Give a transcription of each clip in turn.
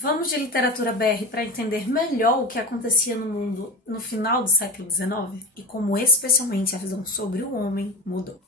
Vamos de literatura BR para entender melhor o que acontecia no mundo no final do século XIX e como especialmente a visão sobre o homem mudou.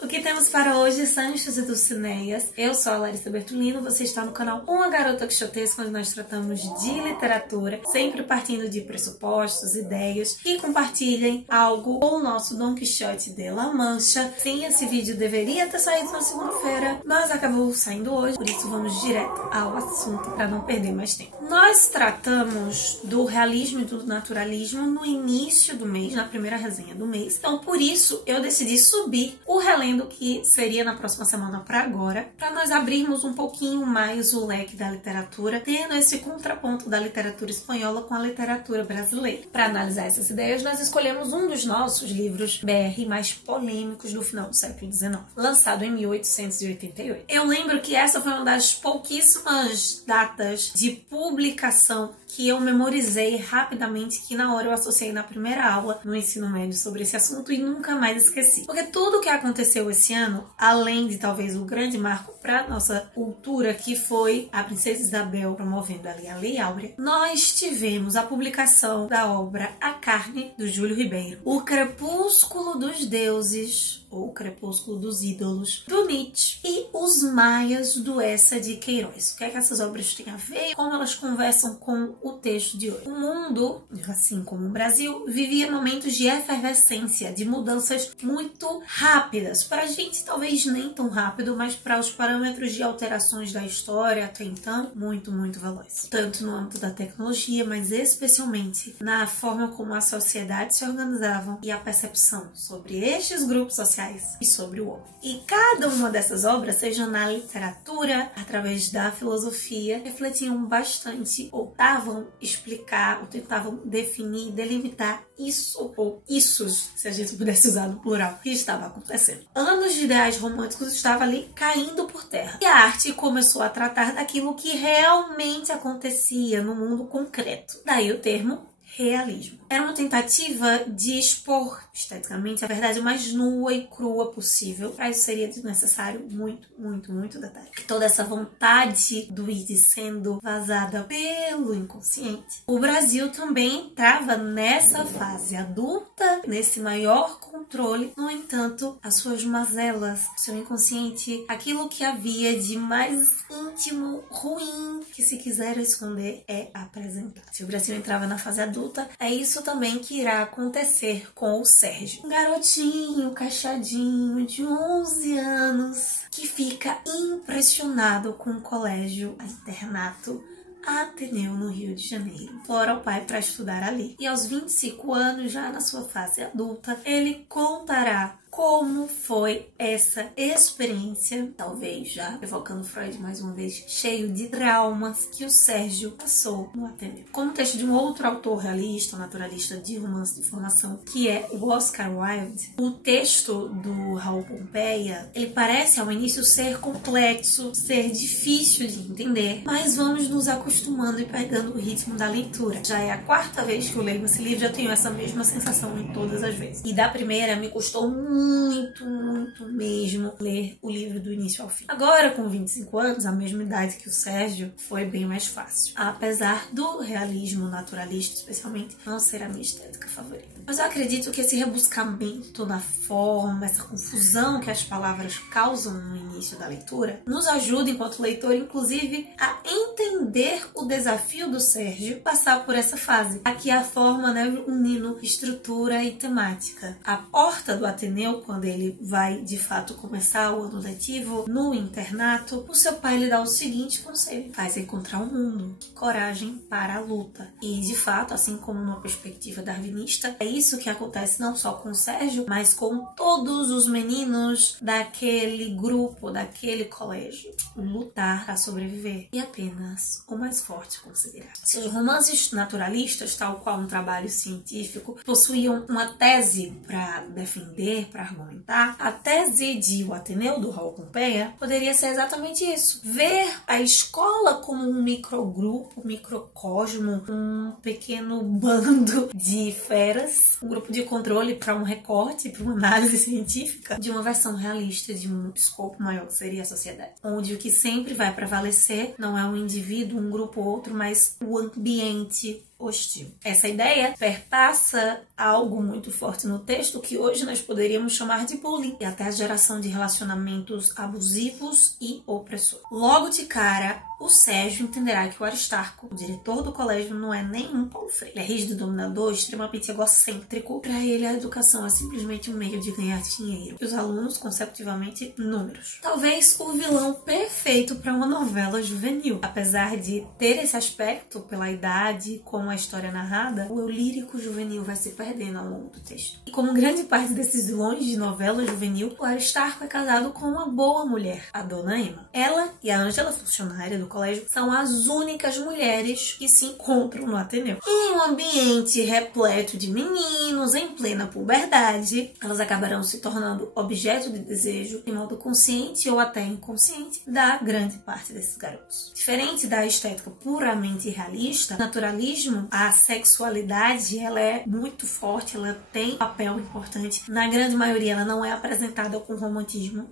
O que temos para hoje são estudos e Dulcineias. Eu sou a Larissa Bertolino, você está no canal Uma Garota Quixotesca, onde nós tratamos de literatura, sempre partindo de pressupostos, ideias, e compartilhem algo com o nosso Dom Quixote de La Mancha. Sim, esse vídeo deveria ter saído na segunda-feira, mas acabou saindo hoje, por isso vamos direto ao assunto para não perder mais tempo. Nós tratamos do realismo e do naturalismo no início do mês, na primeira resenha do mês, então por isso eu decidi subir o relendo que seria na próxima semana para agora, para nós abrirmos um pouquinho mais o leque da literatura, tendo esse contraponto da literatura espanhola com a literatura brasileira. Para analisar essas ideias, nós escolhemos um dos nossos livros BR mais polêmicos do final do século XIX, lançado em 1888. Eu lembro que essa foi uma das pouquíssimas datas de publicação que eu memorizei rapidamente, que na hora eu associei na primeira aula no ensino médio sobre esse assunto e nunca mais esqueci. Porque tudo o que aconteceu esse ano, além de talvez o grande marco para nossa cultura, que foi a Princesa Isabel promovendo ali a Lei Áurea, nós tivemos a publicação da obra A Carne, do Júlio Ribeiro, O Crepúsculo dos Deuses, ou O Crepúsculo dos Ídolos, do Nietzsche, e Os Maias, do Eça de Queiroz. O que é que essas obras têm a ver? Como elas conversam com o texto de hoje? O mundo, assim como o Brasil, vivia momentos de efervescência, de mudanças muito rápidas. Para a gente, talvez nem tão rápido, mas para os parâmetros de alterações da história até então, muito, muito velozes. Tanto no âmbito da tecnologia, mas especialmente na forma como as sociedades se organizavam e a percepção sobre estes grupos sociais e sobre o homem. E cada uma dessas obras, seja na literatura, através da filosofia, refletiam bastante, ou tentavam explicar, ou tentavam definir, delimitar isso, ou issos, se a gente pudesse usar no plural, que estava acontecendo. Anos de ideais românticos estavam ali caindo por terra. E a arte começou a tratar daquilo que realmente acontecia no mundo concreto. Daí o termo realismo. Era uma tentativa de expor esteticamente a verdade mais nua e crua possível. Para isso seria necessário muito detalhe. Toda essa vontade do id sendo vazada pelo inconsciente. O Brasil também entrava nessa fase adulta, nesse maior controle. No entanto, as suas mazelas, seu inconsciente, aquilo que havia de mais íntimo, ruim, que se quiser esconder, é apresentar. Se o Brasil entrava na fase adulta, é isso também que irá acontecer com o Sérgio. Um garotinho, cachadinho, de 11 anos, que fica impressionado com o colégio internato Ateneu, no Rio de Janeiro. Fora o pai para estudar ali. E aos 25 anos, já na sua fase adulta, ele contará como foi essa experiência, talvez já evocando Freud mais uma vez, cheio de traumas que o Sérgio passou no Ateneu. Como texto de um outro autor realista, naturalista de romance de formação, que é o Oscar Wilde, o texto do Raul Pompeia, ele parece ao início ser complexo, ser difícil de entender, mas vamos nos acostumando e pegando o ritmo da leitura. Já é a quarta vez que eu leio esse livro, já tenho essa mesma sensação em todas as vezes. E da primeira me custou muito mesmo ler o livro do início ao fim. Agora, com 25 anos, a mesma idade que o Sérgio, foi bem mais fácil. Apesar do realismo naturalista, especialmente, não ser a minha estética favorita. Mas eu acredito que esse rebuscamento na forma, essa confusão que as palavras causam no início da leitura, nos ajuda, enquanto leitor, inclusive, a entender o desafio do Sérgio passar por essa fase. Aqui a forma, né, unindo estrutura e temática. A porta do Ateneu, quando ele vai, de fato, começar o ano letivo no internato, o seu pai lhe dá o seguinte conselho: faz encontrar o mundo, coragem para a luta. E, de fato, assim como numa perspectiva darwinista, é isso que acontece não só com o Sérgio, mas com todos os meninos daquele grupo, daquele colégio. Lutar para sobreviver e apenas o mais forte conseguirá. Se os romances naturalistas, tal qual um trabalho científico, possuíam uma tese para defender, para para argumentar, a tese de O Ateneu, do Raul Pompeia, poderia ser exatamente isso. Ver a escola como um microgrupo, um microcosmo, um pequeno bando de feras, um grupo de controle para um recorte, para uma análise científica de uma versão realista de um escopo maior que seria a sociedade. Onde o que sempre vai prevalecer não é um indivíduo, um grupo ou outro, mas o ambiente hostil. Essa ideia perpassa algo muito forte no texto que hoje nós poderíamos chamar de bullying e até a geração de relacionamentos abusivos e opressores. Logo de cara, o Sérgio entenderá que o Aristarco, o diretor do colégio, não é nenhum Paulo Freire. Ele é rígido, dominador, extremamente egocêntrico. Para ele, a educação é simplesmente um meio de ganhar dinheiro. E os alunos, consecutivamente, números. Talvez o vilão perfeito para uma novela juvenil. Apesar de ter esse aspecto pela idade, como a história narrada, o eu lírico juvenil vai se perdendo ao longo do texto. E como grande parte desses vilões de novela juvenil, o Aristarco é casado com uma boa mulher, a Dona Emma. Ela e a Ângela, funcionária do colégio, são as únicas mulheres que se encontram no Ateneu. Em um ambiente repleto de meninos, em plena puberdade, elas acabarão se tornando objeto de desejo, de modo consciente ou até inconsciente, da grande parte desses garotos. Diferente da estética puramente realista, o naturalismo, a sexualidade, ela é muito forte, ela tem um papel importante. Na grande maioria, ela não é apresentada com romantismo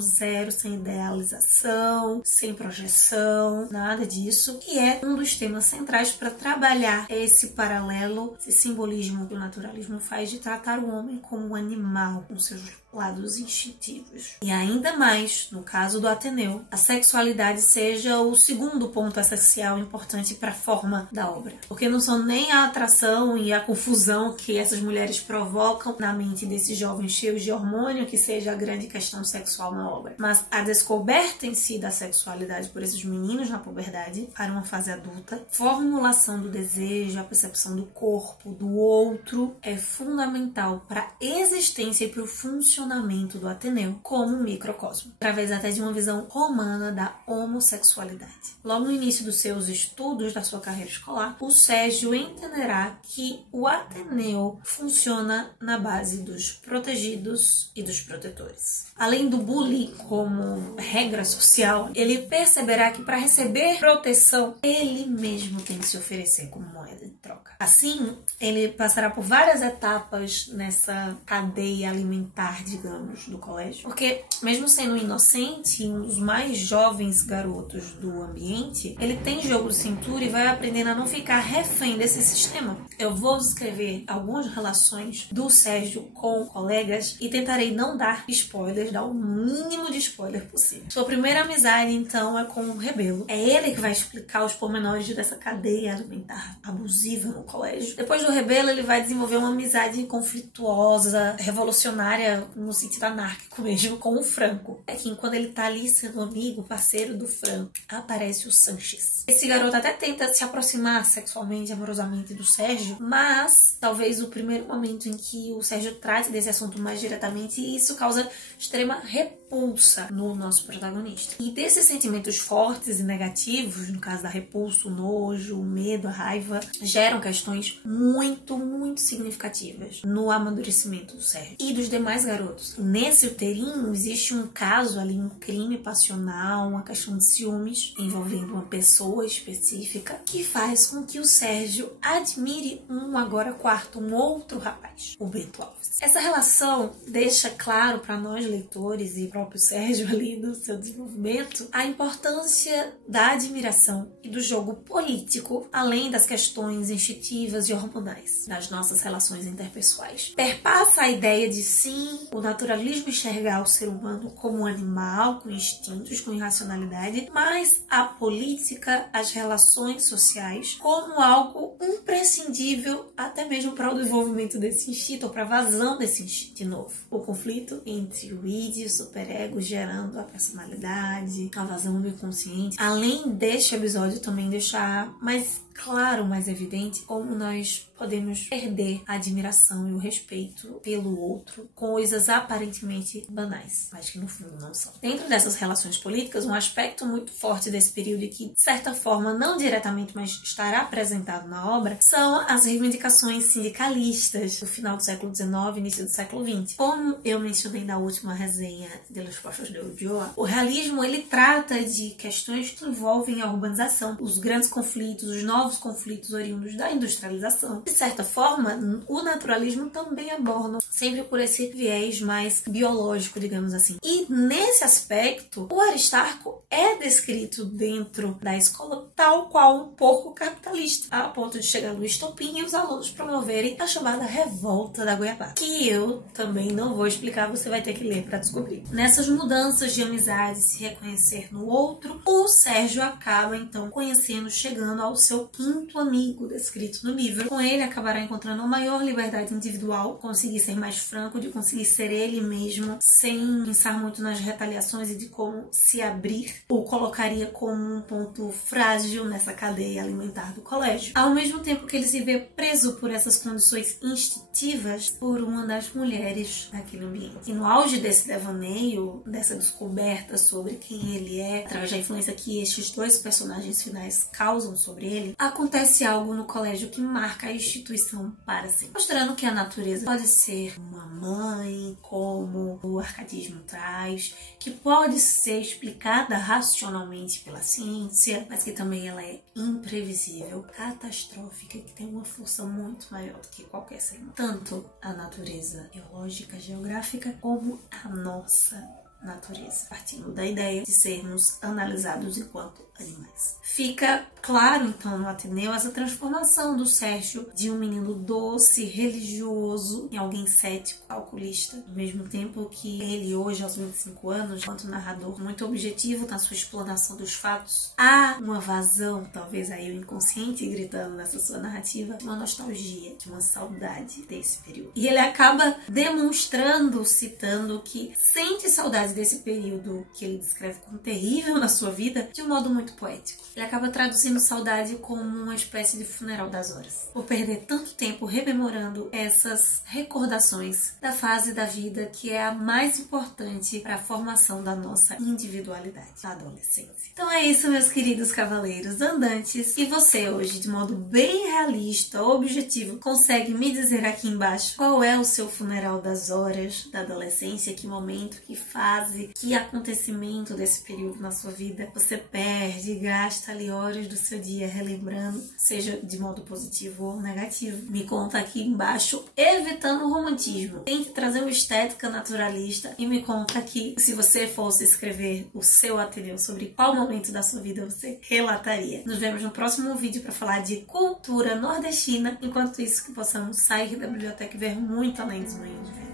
zero, sem idealização, sem projeção, nada disso. E é um dos temas centrais para trabalhar esse paralelo, esse simbolismo que o naturalismo faz de tratar o homem como um animal, com seus lados instintivos. E ainda mais, no caso do Ateneu, a sexualidade seja o segundo ponto essencial importante para a forma da obra. Porque não são nem a atração e a confusão que essas mulheres provocam na mente desses jovens cheios de hormônio que seja a grande questão sexual na obra, mas a descoberta em si da sexualidade por esses meninos na puberdade, para uma fase adulta, formulação do desejo, a percepção do corpo, do outro, é fundamental para a existência e para o funcionamento do Ateneu como um microcosmo, através até de uma visão romana da homossexualidade. Logo no início dos seus estudos, da sua carreira escolar, o Sérgio entenderá que o Ateneu funciona na base dos protegidos e dos protetores. Além do bullying como regra social, ele perceberá que para receber proteção, ele mesmo tem que se oferecer como moeda de troca. Assim, ele passará por várias etapas nessa cadeia alimentar, digamos, do colégio. Porque, mesmo sendo inocente, um dos mais jovens garotos do ambiente, ele tem jogo de cintura e vai aprendendo a não ficar refém desse sistema. Eu vou descrever algumas relações do Sérgio com colegas e tentarei não dar spoilers, dar o mínimo de spoiler possível. Sua primeira amizade, então, é com o Rebelo. É ele que vai explicar os pormenores dessa cadeia alimentar abusiva no colégio. Depois do Rebelo, ele vai desenvolver uma amizade conflituosa, revolucionária, no sentido anárquico mesmo, com o Franco. É que quando ele tá ali sendo amigo, parceiro do Franco, aparece o Sanches. Esse garoto até tenta se aproximar sexualmente, amorosamente do Sérgio, mas talvez o primeiro momento em que o Sérgio trate desse assunto mais diretamente, e isso causa extrema repulsa no nosso protagonista. E desses sentimentos fortes e negativos, no caso da repulsa, o nojo, o medo, a raiva, geram questões muito significativas no amadurecimento do Sérgio e dos demais garotos. Nesse uterinho existe um caso ali, um crime passional, uma questão de ciúmes envolvendo uma pessoa específica que faz com que o Sérgio admire um outro rapaz, o Bento Alves. Essa relação deixa claro para nós leitores e próprio Sérgio ali no seu desenvolvimento a importância da admiração e do jogo político, além das questões instintivas e hormonais das nossas relações interpessoais. Perpassa a ideia de sim, o naturalismo enxergar o ser humano como um animal, com instintos, com irracionalidade, mas a política, as relações sociais como algo imprescindível até mesmo para o desenvolvimento desse instinto ou para a vazão desse instinto. De novo, o conflito entre o id e o superego gerando a personalidade, a vazão do inconsciente. Além deste episódio também deixar mais claro, mais evidente, como nós podemos perder a admiração e o respeito pelo outro, coisas aparentemente banais, mas que no fundo não são. Dentro dessas relações políticas, um aspecto muito forte desse período e que, de certa forma, não diretamente, mas estará apresentado na obra, são as reivindicações sindicalistas do final do século XIX e início do século XX. Como eu mencionei na última resenha de Los Postos de Ulloa, o realismo ele trata de questões que envolvem a urbanização, os grandes conflitos, os novos conflitos oriundos da industrialização. De certa forma, o naturalismo também aborda, sempre por esse viés mais biológico, digamos assim. E nesse aspecto, o Aristarco é descrito dentro da escola tal qual um porco capitalista, a ponto de chegar no estopim e os alunos promoverem a chamada revolta da goiabada, que eu também não vou explicar, você vai ter que ler para descobrir. Nessas mudanças de amizade, se reconhecer no outro, o Sérgio acaba então conhecendo, chegando ao seu quinto amigo descrito no livro. Com ele acabará encontrando uma maior liberdade individual, conseguir ser mais franco, de conseguir ser ele mesmo, sem pensar muito nas retaliações e de como se abrir, o colocaria como um ponto frágil nessa cadeia alimentar do colégio. Ao mesmo tempo que ele se vê preso por essas condições instintivas por uma das mulheres daquele ambiente. E no auge desse devaneio, dessa descoberta sobre quem ele é, através da influência que estes dois personagens finais causam sobre ele, acontece algo no colégio que marca a instituição para sempre, mostrando que a natureza pode ser uma mãe, como o arcadismo traz, que pode ser explicada racionalmente pela ciência, mas que também ela é imprevisível, catastrófica, que tem uma força muito maior do que qualquer ser humano. Tanto a natureza biológica, geográfica, como a nossa natureza, partindo da ideia de sermos analisados enquanto animais. Fica claro, então, no Ateneu, essa transformação do Sérgio de um menino doce, religioso, em alguém cético, calculista, ao mesmo tempo que ele, hoje, aos 25 anos, enquanto narrador muito objetivo na sua explanação dos fatos, há uma vazão, talvez aí o inconsciente gritando nessa sua narrativa, de uma nostalgia, de uma saudade desse período. E ele acaba demonstrando, citando que sente saudade desse período que ele descreve como terrível na sua vida, de um modo muito poético. Ele acaba traduzindo saudade como uma espécie de funeral das horas. Por perder tanto tempo rememorando essas recordações da fase da vida que é a mais importante para a formação da nossa individualidade, a adolescência. Então é isso, meus queridos cavaleiros andantes. E você hoje, de modo bem realista, objetivo, consegue me dizer aqui embaixo qual é o seu funeral das horas da adolescência? Que momento, que fase, que acontecimento desse período na sua vida você perde, gasta ali horas do seu dia relembrando, seja de modo positivo ou negativo. Me conta aqui embaixo, evitando o romantismo. Tente trazer uma estética naturalista e me conta aqui se você fosse escrever o seu Ateneu, sobre qual momento da sua vida você relataria. Nos vemos no próximo vídeo para falar de cultura nordestina. Enquanto isso, que possamos sair da biblioteca e ver muito além dos moinhos de vento.